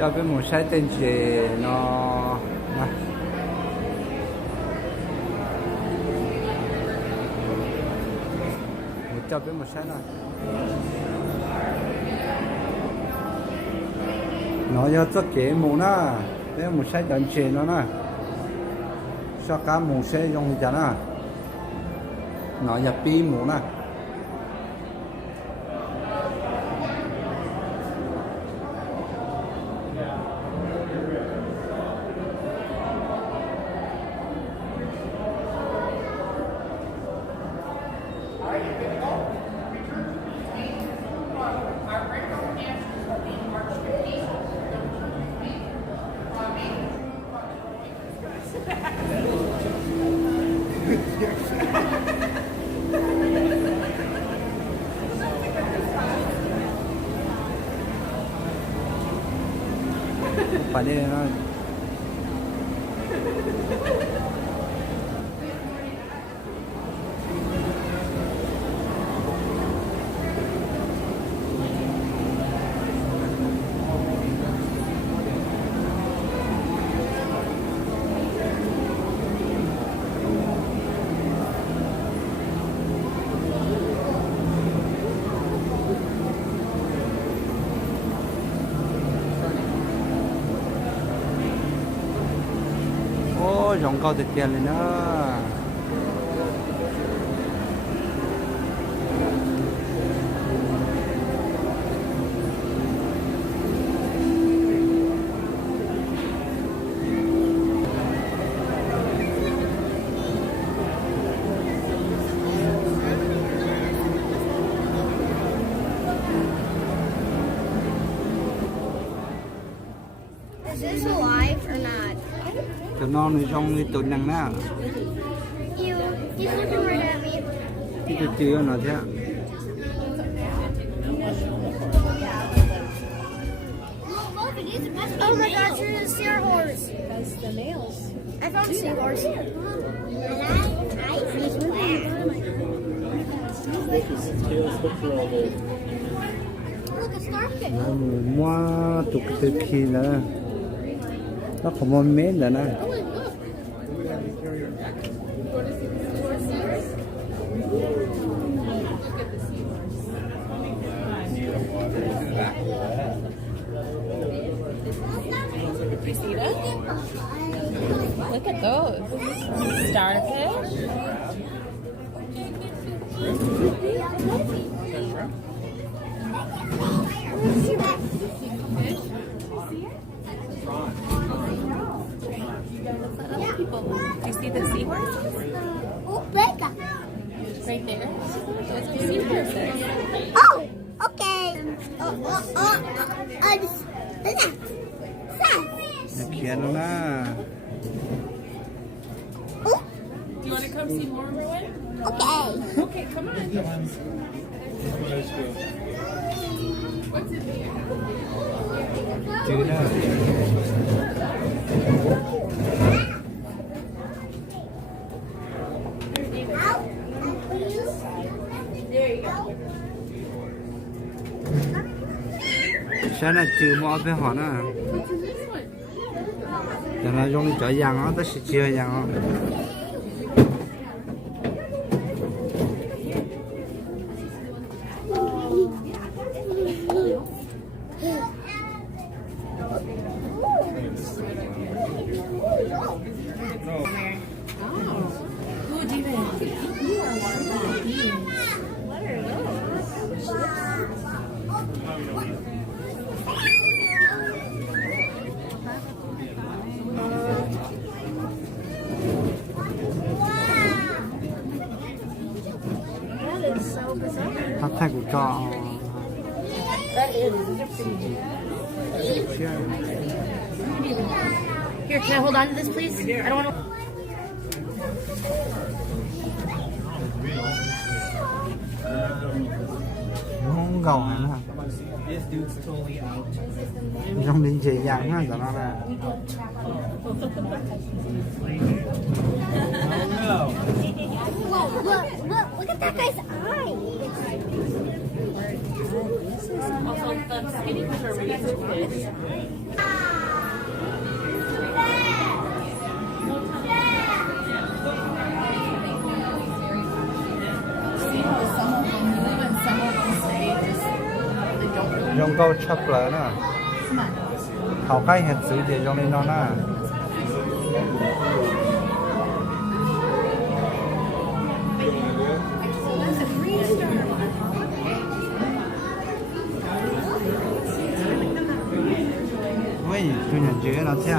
cho cái một sai tên gì nó nè cho cái một sai này nó cho tất cả mù na cái một sai đàn chè nó nè sao cá mù sẽ dùng cho nó nó nhập pi mù nè phải đi nó rộng cao tuyệt vời lên đó. Is this alive or not? Tụi non thì trong tụi năng đó. He's looking right at me. Cái tụi chưa nào thế? Oh my gosh, there's a seahorse. That's the males. I found a seahorse. Look, a starfish. Nó mua tụi từ khi nữa. Nó không có mến nữa nè. You see that? Look at those. Starfish. People. Do you see the seahorses? Oh, Becca. Right there. Those are seahorses. Oh, okay. Nó kia nó là. Do you want to come see more, Rowan? Okay. Okay, come on. What's in here? Chứ đó. Sao là chưa mua về họ nữa. Cho nó dùng cho giang nó, ta sẽ chưa giang nó. Ooh, David. You are one of the beans. What are those? That is so bizarre. Phát thanh của trò. That is interesting. Here, can I hold on to this, please? I don't want to. Không gầu hẳn hả? Trong đình chỉ dạng ha, cho nó là. Look at that guy's eye. Also, the skinny fish are really fish. dùng câu chấp lại nè họ cái hạt sự gì trong đây nó nè ôi tôi nhận chữ nó thế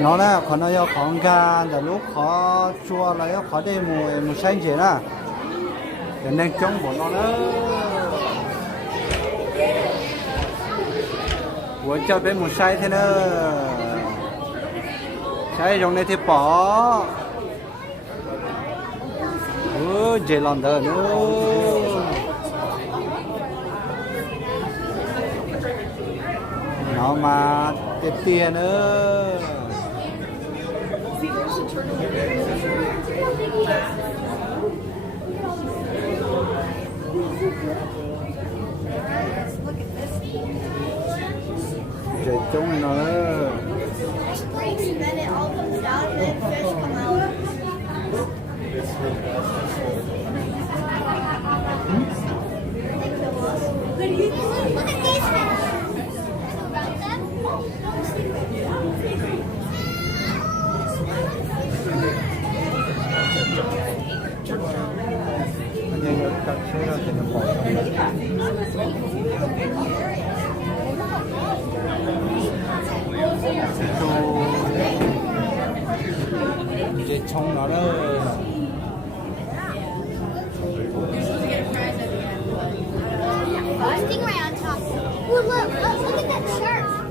nó là còn nó yêu con gan để lúc khó chua là yêu khó đi mùa xanh gì nè để nên chống của nó nữa của cho bên mùa xanh thế nữa xay trong này thì bỏ dễ làm được nữa nó mà tiếp tiền nữa dễ chung này nó nữa Then it all comes out and then fish come out. Look at these fish. About them? nhưng mà cắt xe ra thì nó bỏ 이제 총 나라 Stingray on top. Ooh, look at that shark.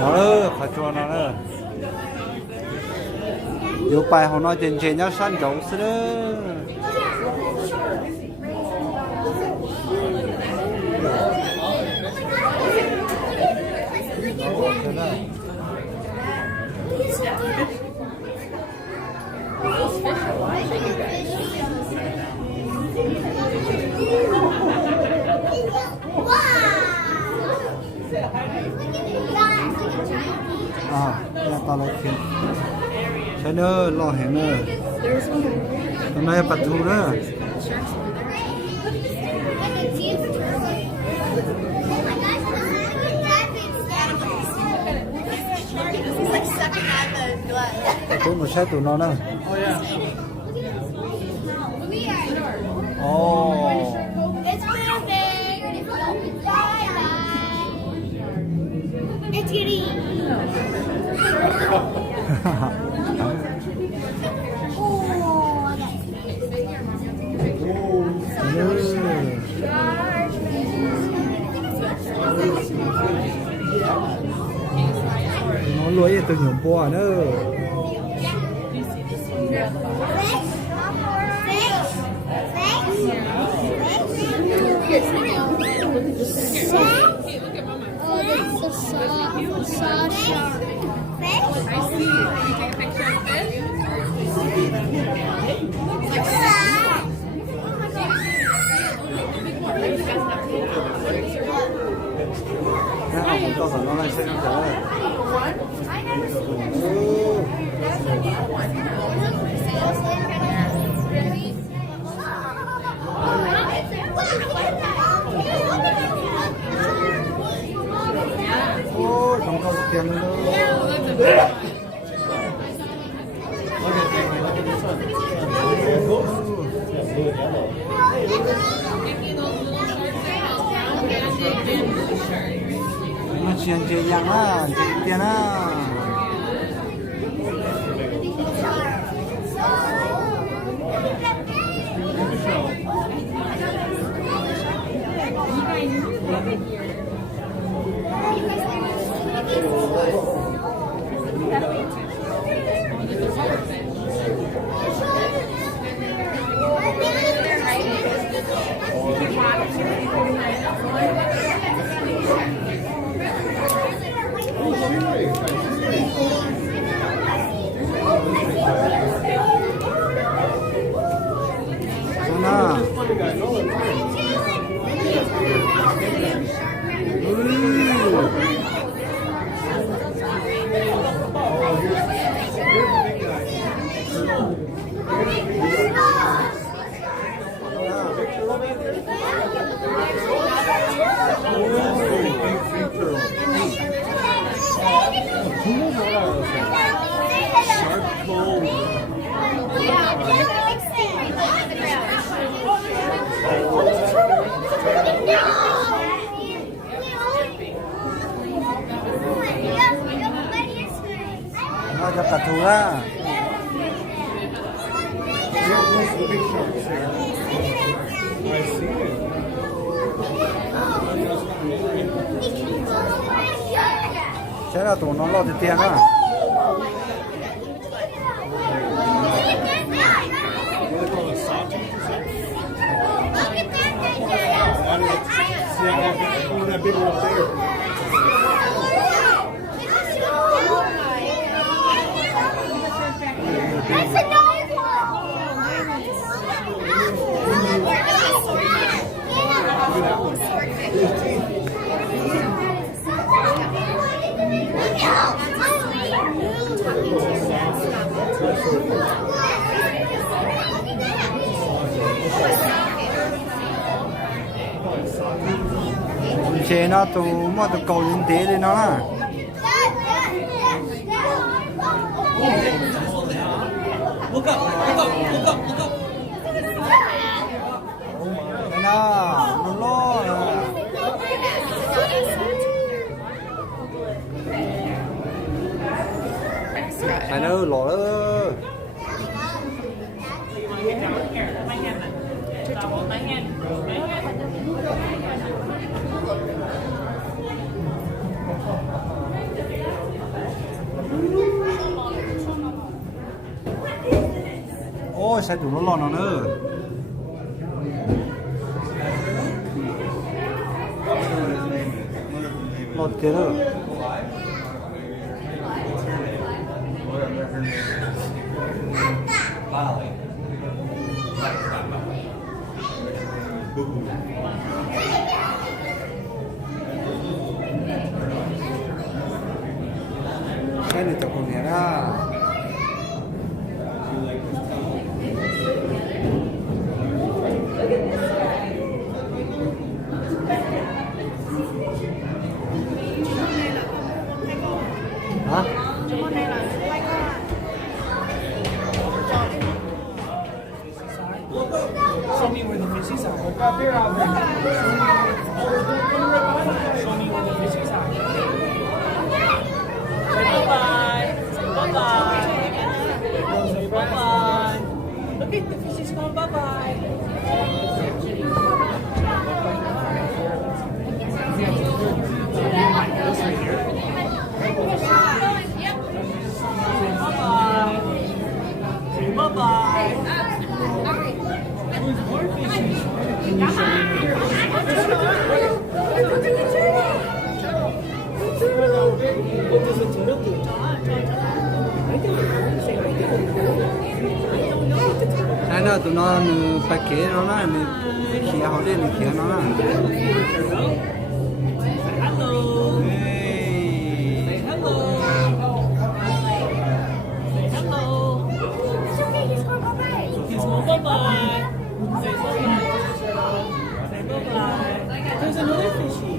nó 가져와 나는 요 bài họ nói trên trên nhá san chỗ xí đó nhà tao lấy tiền thế nữa lo hẹn nữa hôm nay bắt thù đó tôi một xe tụi nó nè oh It's getting nó lưới từ nhổm bò nữa không cho nó lại sẽ rồi ô không có tiền nữa nó chuyện gì dạng á chuyện tiền á nó cho cả thú á. Thế là tụi nó lo được tiền á. That's a narwhal. Chè nó tụi mà tụi cầu liên tế đi nó à. Look up, look up, look up, look up. Cái nó lo à. Mày ơi lỗ ơi. Ôi sao tụi nó lo nó nữa. Lọt kia nữa. Cái này tụi con nghe ra. Hả? Show me where the fishies are. Look up here, Albert. Show me where the fishies are. Say bye-bye. Say bye-bye. Say bye-bye. Look at the fishies going bye-bye. Bye-bye. Say bye-bye. There's more fishies. Cái nào tụi nó phải kế nó là khi họ đi thì kia nó là. Hello. Say hello. Say hello. He's going bye-bye. Say bye-bye. Say bye-bye. There's another fishy.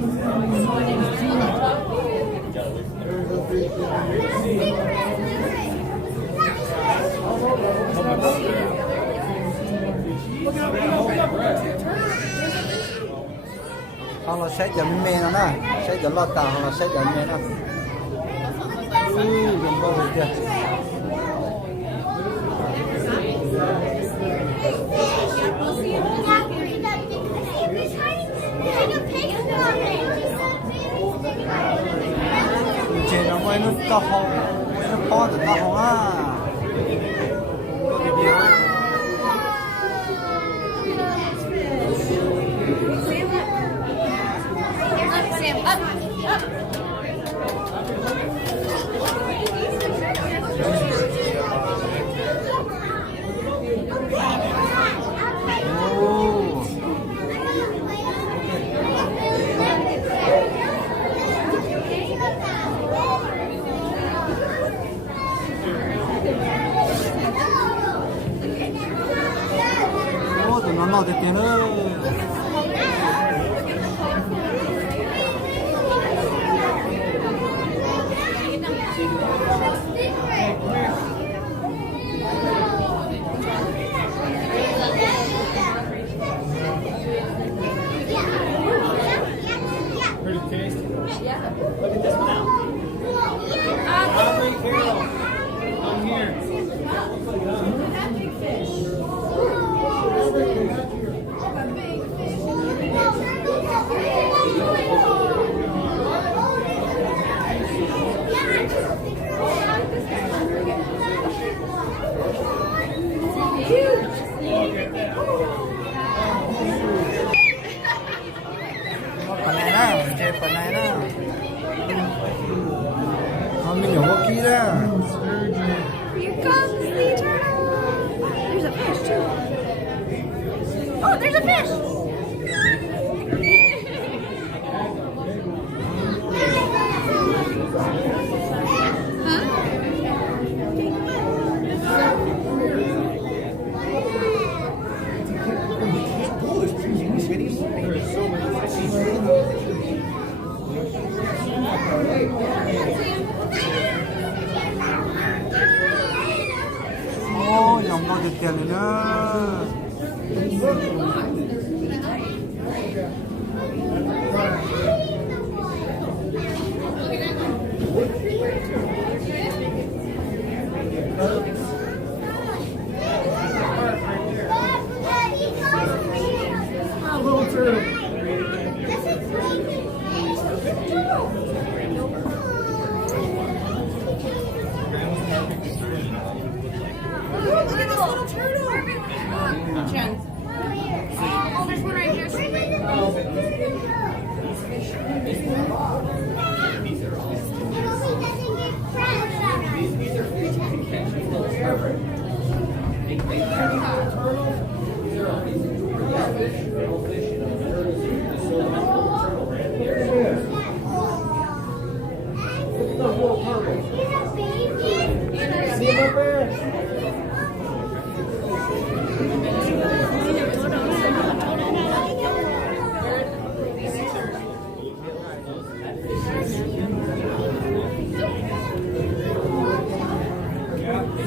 Họ là xét dẫn mê nó nè, xét dẫn lo tàu, họ là xét dẫn mê nó. Đừng bao giờ chưa. Trên nó quay nó to hông, quay nó to từ to hông á. Có cái gì không? Sam, up, up. Oh. 영어 될 때는 Pretty tasty. Yeah. Look at this one now. Aubrey Carroll. Come here. Banana, 이제 banana. 아민 영어 끼라. Here comes the turtle. There's a fish too. Oh, there's a fish. 영어 될 때는 Look at this little turtle. Jen. Oh, there's one right here.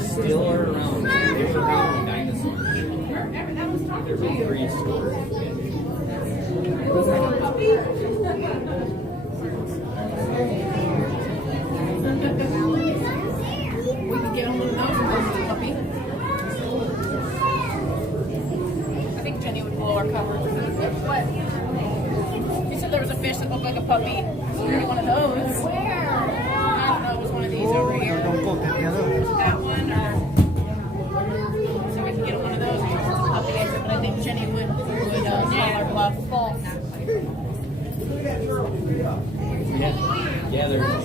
Still are around. They were around when dinosaurs. They're being restored. We can get him one of those and go with the puppy. I think Jenny would blow our cover. What? You said there was a fish that looked like a puppy. Maybe one of those. Where? I don't know. It was one of these over here. 영어 될 때는 That one, or so we can get one of those and use it as a puppy. I said, but I think Jenny would call our bluff. False. Yeah, there's like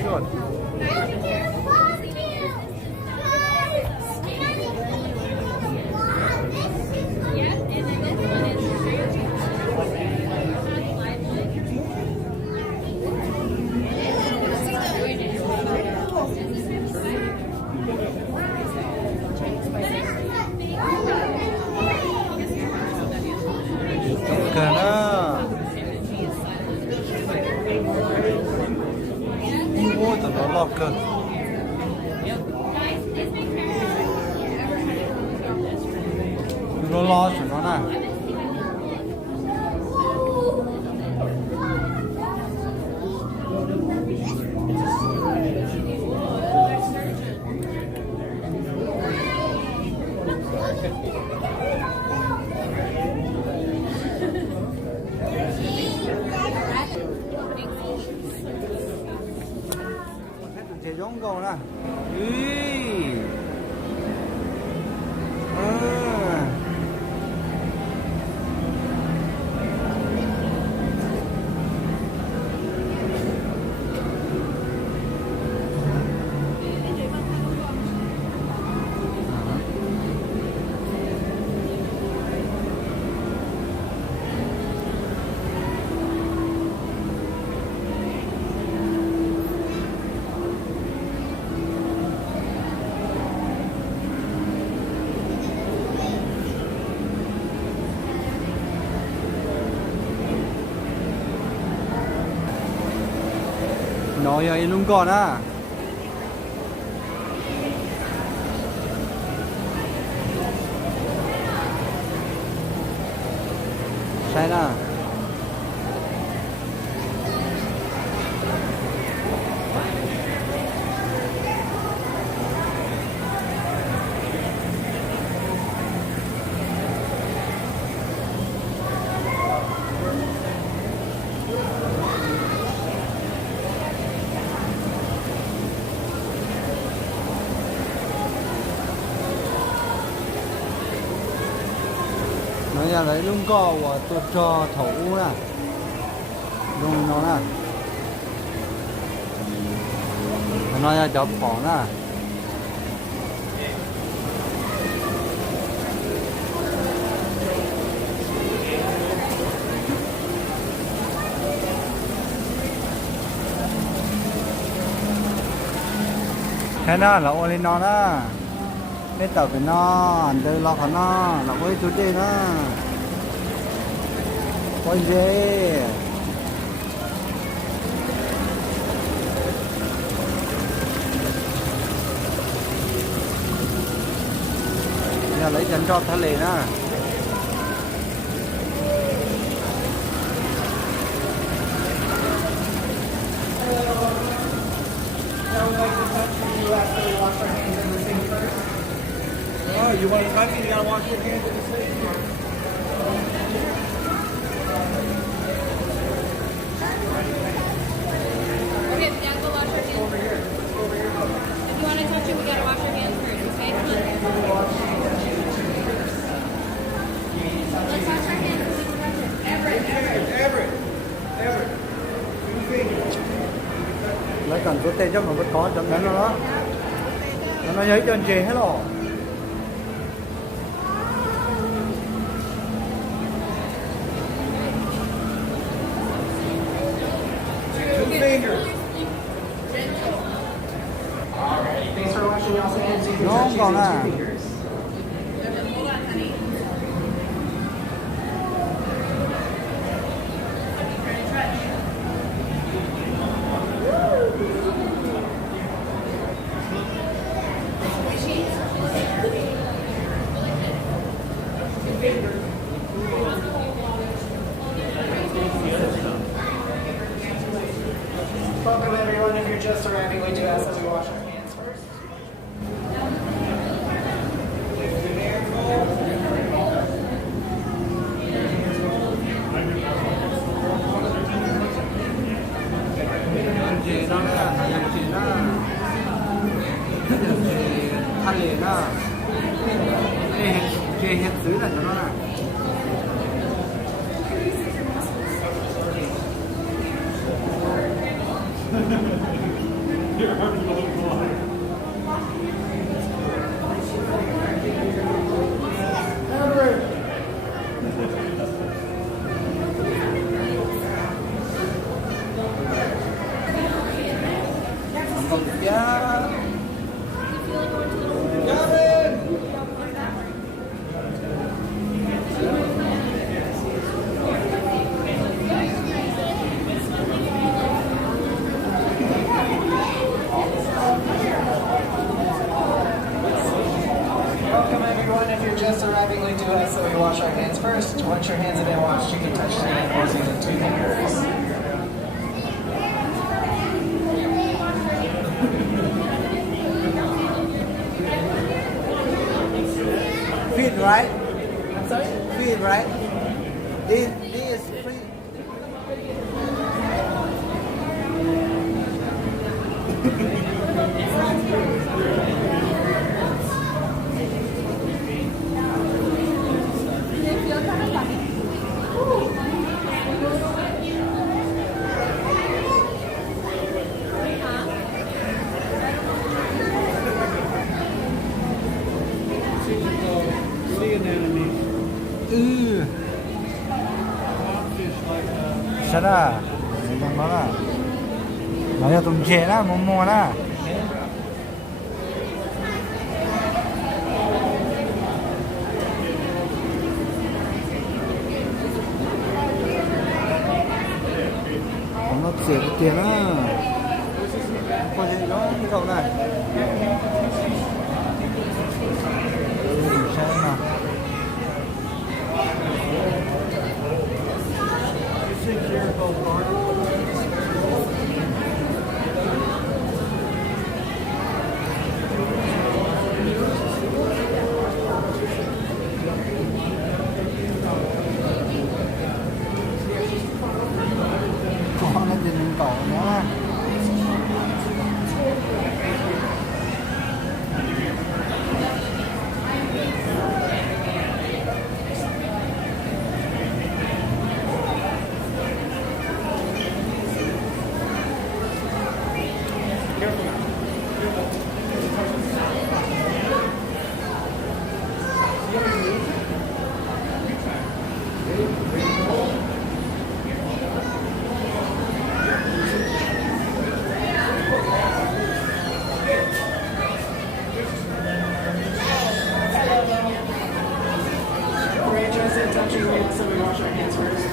슛. 그러나 이거도 놀랍고 놀라시구나. 제 정도나. 으이. Nó giờ luôn còn á. Sai nè. Nó giờ lấy luôn có của tôi cho thủ nè. Luôn nó nè. Nó giờ chọc phỏng nè. Thế nó là ô lên nó đó. Cái tàu của nó, anh tư lo của nó, là với chú đi nó. Ôi dê. Giờ lấy chân cho thả lề nè. Oh, you want to touch it? You gotta wash your hands in the sink. Okay, we gotta go wash our hands. Over here. Over here. If you want to touch it, we gotta wash our hands first, okay? Come on. Let's wash our hands so we can touch it. Everett. Two fingers. Lấy cần số tê cho mà vẫn có chấm đánh nó đó. Nó giấy cho anh chị hết rồi. Two fingers. Thanks for watching y'all's hands. You can No, touch còn using à. 2 fingers. Hold on, honey. Welcome everyone. If you're just arriving, we do ask that we wash our hands first. Anh chị nó nè, anh chị nó. Anh chị thả lề nó. Chị hết xứ là cho nó nè. Yeah. Welcome everyone. If you're just arriving, we do ask that we wash our hands first. Once your hands have been washed, you can touch the handles using 2 fingers. Feed right? I'm sorry? Feed right? This is free. Sea anemone. Fish like Sao đó? Nó là. Nó là tụm chè đó, mua đó. Nó xỉa cái tiền đó. có gì đó cậu này xe mà có nó trên cậu nữa Are we interested in touching hands so we wash our hands first?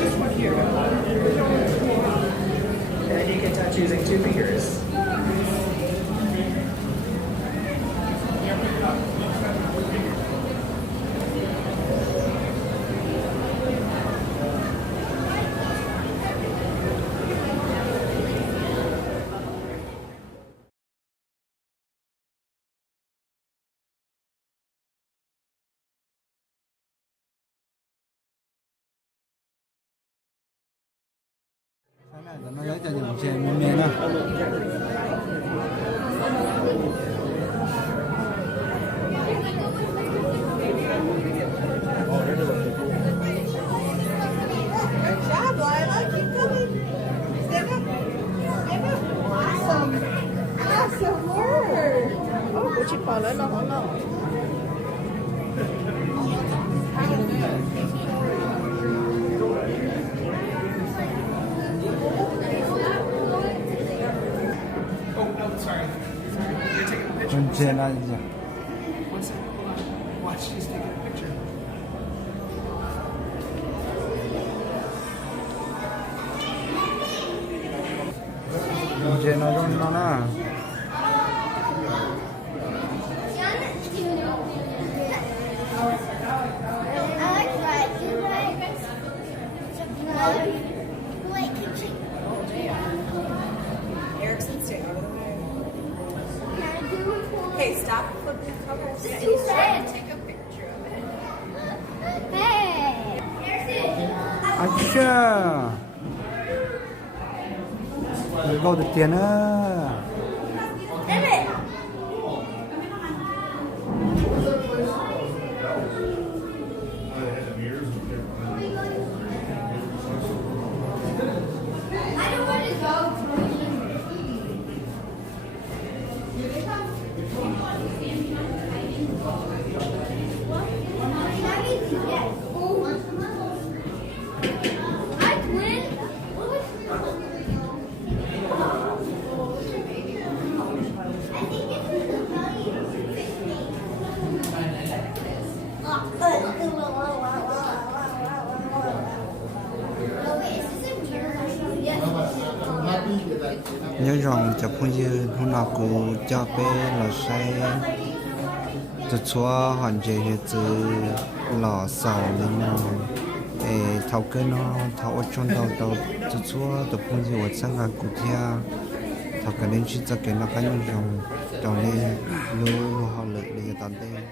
Just one here. And you can touch using 2 fingers. cái này là nó lấy cho những xe mềm mềm á Good job, Lila. Keep going. Stand up. Stand up. Awesome. Awesome work. Oh, what you call it? No, no. Sorry. You're taking a picture. con xe này gì One second. Hold on. Watch. She's taking a picture. con xe nó giống nó nè Erickson, stay out of the way. Okay, stop flipping covers. Take a picture of it. 아차 이거 được tiền á nhớ rằng chụp phong như hôm nào cũng cho bé là say từ xóa hoàn chế hiện từ lò sầu lên nào thầu cái nó thầu ở trong đầu từ xóa từ phong như ở sang hàng cụ thea thầu cái nên chỉ cho cái nó cái nhớ rằng trong này lưu họ lợi để tận đây